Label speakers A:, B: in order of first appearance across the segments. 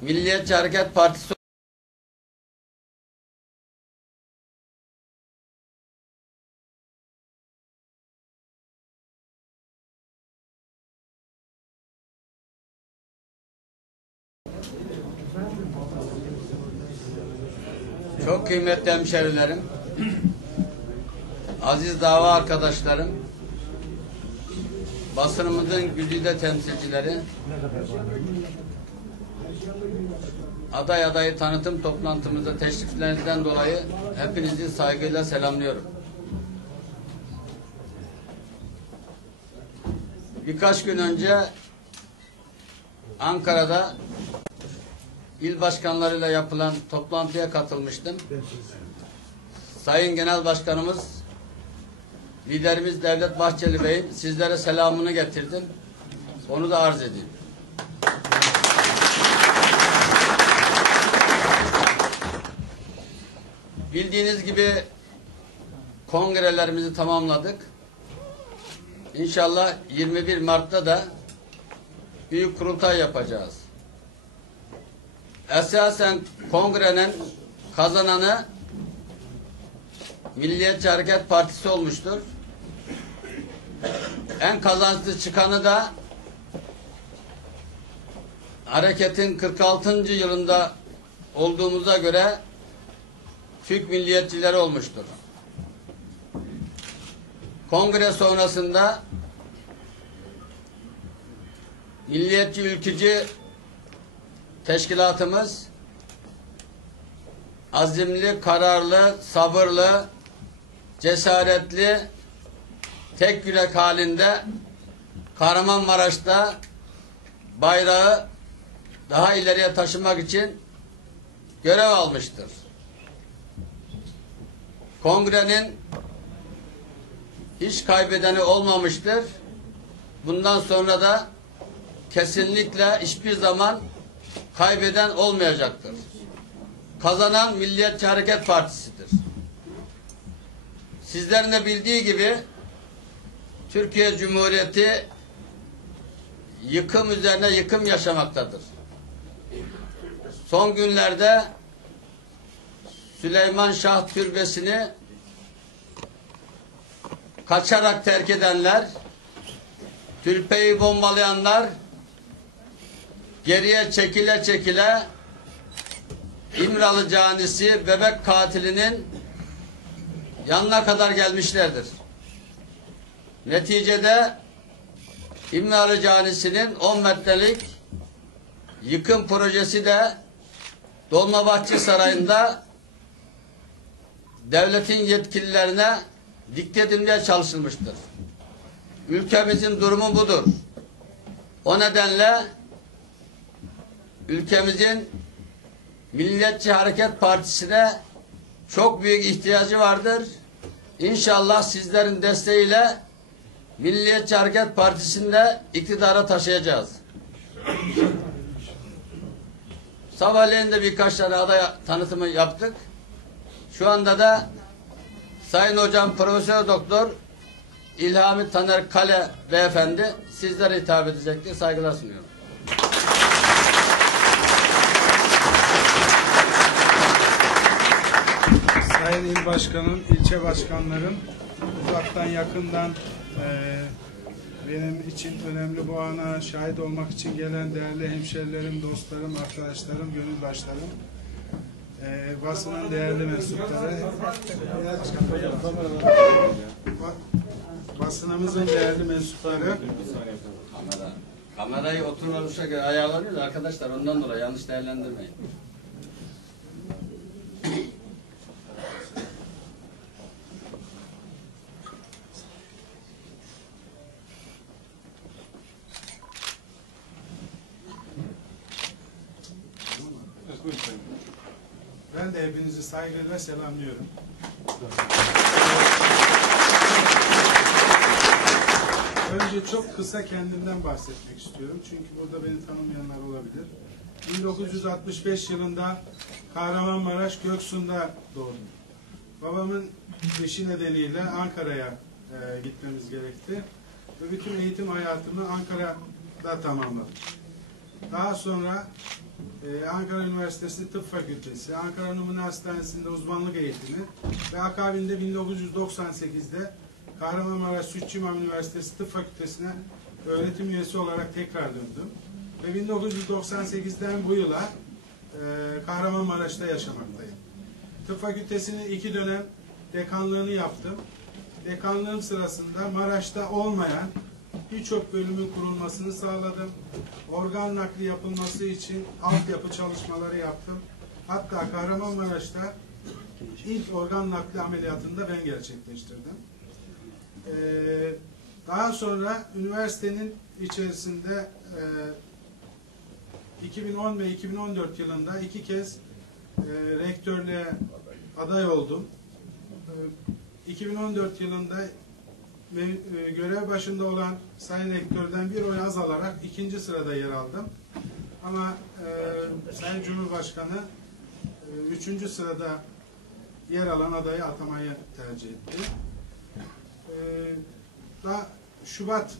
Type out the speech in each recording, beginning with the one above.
A: Milliyetçi Hareket Partisi Çok kıymetli hemşerilerim, aziz dava arkadaşlarım, basınımızın güzide temsilcileri, aday adayı tanıtım toplantımıza teşriflerinizden dolayı hepinizi saygıyla selamlıyorum. Birkaç gün önce Ankara'da il başkanlarıyla yapılan toplantıya katılmıştım. Sayın Genel Başkanımız, liderimiz Devlet Bahçeli Bey'in sizlere selamını getirdim. Onu da arz edeyim. Bildiğiniz gibi kongrelerimizi tamamladık. İnşallah 21 Mart'ta da büyük kurultay yapacağız. Esasen kongrenin kazananı Milliyetçi Hareket Partisi olmuştur. En kazançlı çıkanı da hareketin 46. yılında olduğumuza göre Türk milliyetçileri olmuştur. Kongre sonrasında milliyetçi ülkücü teşkilatımız azimli, kararlı, sabırlı, cesaretli, tek yürek halinde Kahramanmaraş'ta bayrağı daha ileriye taşımak için görev almıştır. Kongrenin hiç kaybedeni olmamıştır. Bundan sonra da kesinlikle hiçbir zaman kaybeden olmayacaktır. Kazanan Milliyetçi Hareket Partisi'dir. Sizlerin de bildiği gibi Türkiye Cumhuriyeti yıkım üzerine yıkım yaşamaktadır. Son günlerde Süleyman Şah Türbesi'ni kaçarak terk edenler, türpeyi bombalayanlar, geriye çekile çekile İmralı canisi bebek katilinin yanına kadar gelmişlerdir. Neticede İmralı canisinin 10 metrelik yıkım projesi de Dolmabahçe Sarayı'nda devletin yetkililerine dikte edilmeye çalışılmıştır. Ülkemizin durumu budur. O nedenle ülkemizin Milliyetçi Hareket Partisi'ne çok büyük ihtiyacı vardır. İnşallah sizlerin desteğiyle Milliyetçi Hareket Partisi'nde iktidara taşıyacağız. Sabahleyin de birkaç tane aday tanıtımı yaptık. Şu anda da Sayın Hocam Profesör Doktor İlhami Taner Kale Beyefendi sizlere hitap edecektir. Saygılar sunuyorum.
B: Sayın İl Başkanım, ilçe başkanlarım, uzaktan yakından eee, benim için önemli bu ana şahit olmak için gelen değerli hemşerilerim, dostlarım, arkadaşlarım, gönüldaşlarım, eee basının değerli mensupları, ba- basınımızın değerli mensupları,
A: Kamera. Kamerayı oturmamışa göre ayarlanıyor da arkadaşlar ondan dolayı yanlış değerlendirmeyin.
B: Ben de hepinizi saygıyla selamlıyorum. Önce çok kısa kendimden bahsetmek istiyorum. Çünkü burada beni tanımayanlar olabilir. 1965 yılında Kahramanmaraş Göksu'nda doğdum. Babamın işi nedeniyle Ankara'ya e, gitmemiz gerekti. Ve bütün eğitim hayatımı Ankara'da tamamladım. Daha sonra e, Ankara Üniversitesi Tıp Fakültesi, Ankara Numune Hastanesi'nde uzmanlık eğitimi ve akabinde 1998'de Kahramanmaraş Sütçü İmam Üniversitesi Tıp Fakültesi'ne öğretim üyesi olarak tekrar döndüm. Ve 1998'den bu yıla e, Kahramanmaraş'ta yaşamaktayım. Tıp Fakültesi'nin iki dönem dekanlığını yaptım. Dekanlığım sırasında Maraş'ta olmayan birçok bölümün kurulmasını sağladım. Organ nakli yapılması için altyapı çalışmaları yaptım. Hatta Kahramanmaraş'ta ilk organ nakli ameliyatını da ben gerçekleştirdim. Ee, daha sonra üniversitenin içerisinde e, 2010 ve 2014 yılında iki kez e, rektörlüğe aday oldum. E, 2014 yılında ve e, görev başında olan Sayın Rektör'den bir oy az alarak ikinci sırada yer aldım. Ama e, Sayın Cumhurbaşkanı e, üçüncü sırada yer alan adayı atamayı tercih etti. E, daha Şubat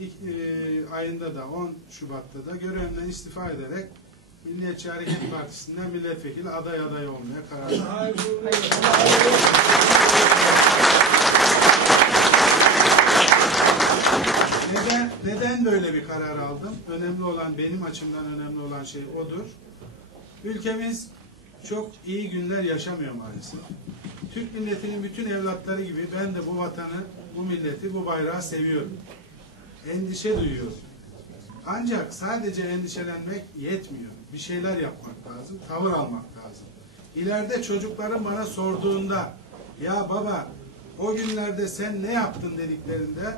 B: ilk, e, ayında da 10 Şubat'ta da görevimden istifa ederek Milliyetçi Hareket Partisi'nden milletvekili aday aday olmaya karar verdim. Neden böyle bir karar aldım? Önemli olan, benim açımdan önemli olan şey odur. Ülkemiz çok iyi günler yaşamıyor maalesef. Türk milletinin bütün evlatları gibi ben de bu vatanı, bu milleti, bu bayrağı seviyorum. Endişe duyuyorum. Ancak sadece endişelenmek yetmiyor. Bir şeyler yapmak lazım, tavır almak lazım. İleride çocuklarım bana sorduğunda, ya baba o günlerde sen ne yaptın dediklerinde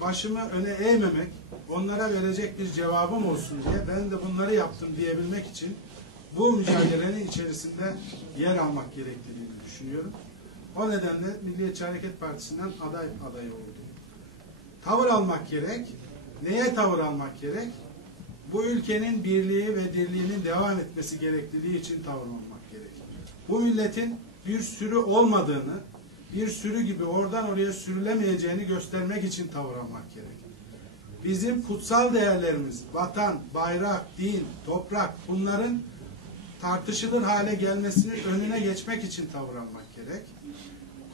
B: başımı öne eğmemek, onlara verecek bir cevabım olsun diye ben de bunları yaptım diyebilmek için bu mücadelenin içerisinde yer almak gerektiğini düşünüyorum. O nedenle Milliyetçi Hareket Partisi'nden aday adayı oldum. Tavır almak gerek. Neye tavır almak gerek? Bu ülkenin birliği ve dirliğinin devam etmesi gerekliliği için tavır almak gerek. Bu milletin bir sürü olmadığını, bir sürü gibi oradan oraya sürülemeyeceğini göstermek için tavır almak gerek. Bizim kutsal değerlerimiz, vatan, bayrak, din, toprak bunların tartışılır hale gelmesinin önüne geçmek için tavır almak gerek.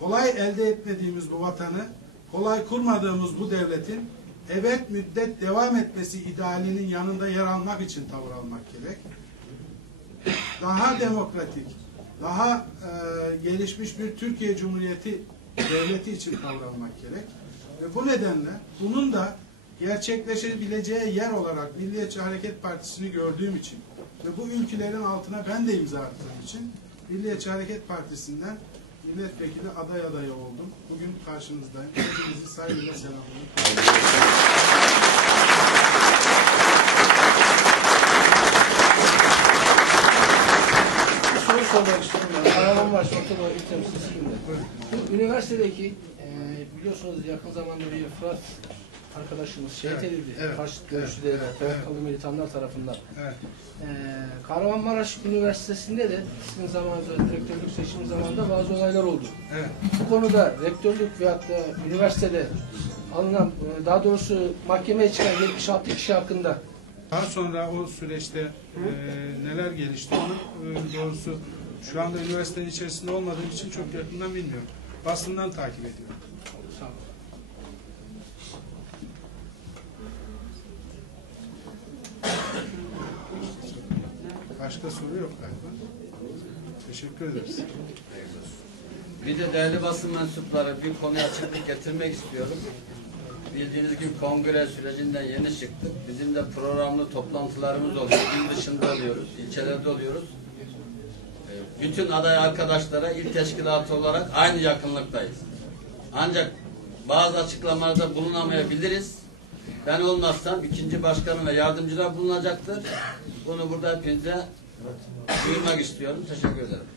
B: Kolay elde etmediğimiz bu vatanı, kolay kurmadığımız bu devletin evet müddet devam etmesi idealinin yanında yer almak için tavır almak gerek. Daha demokratik, daha e, gelişmiş bir Türkiye Cumhuriyeti devleti için tavır almak gerek. Ve bu nedenle bunun da gerçekleşebileceği yer olarak Milliyetçi Hareket Partisi'ni gördüğüm için ve bu ülkelerin altına ben de imza attığım için Milliyetçi Hareket Partisi'nden milletvekili aday adayı oldum. Bugün karşınızdayım. Hepinizi saygıyla selamlıyorum.
C: Soru sormak istiyorum ben. Kahramanmaraş Ortadoğu İl Temsilcisiyim de. Bu üniversitedeki e, biliyorsunuz yakın zamanda bir Fırat arkadaşımız şehit
B: Evet,
C: edildi.
B: evet,
C: Karşıt
B: evet,
C: görüşlü evet, militanlar tarafından.
B: Evet.
C: E, Kahramanmaraş Üniversitesi'nde de sizin zamanınızda rektörlük seçimi zamanında bazı olaylar oldu.
B: Evet.
C: Bu konuda rektörlük veyahut da üniversitede alınan, e, daha doğrusu mahkemeye çıkan 76 kişi hakkında
B: Daha sonra o süreçte e, neler gelişti onu e, doğrusu şu anda üniversitenin içerisinde olmadığım için çok yakından bilmiyorum. Basından takip ediyorum. Başka soru yok galiba. Teşekkür ederiz.
A: Bir de değerli basın mensupları bir konuya açıklık getirmek istiyorum. Bildiğiniz gibi kongre sürecinden yeni çıktık. Bizim de programlı toplantılarımız oluyor. İl dışında oluyoruz, ilçelerde oluyoruz. Ee, Bütün aday arkadaşlara il teşkilatı olarak aynı yakınlıktayız. Ancak bazı açıklamalarda bulunamayabiliriz. Ben olmazsam ikinci başkanım ve yardımcılar bulunacaktır. Bunu burada hepinize duyurmak istiyorum. Teşekkür ederim.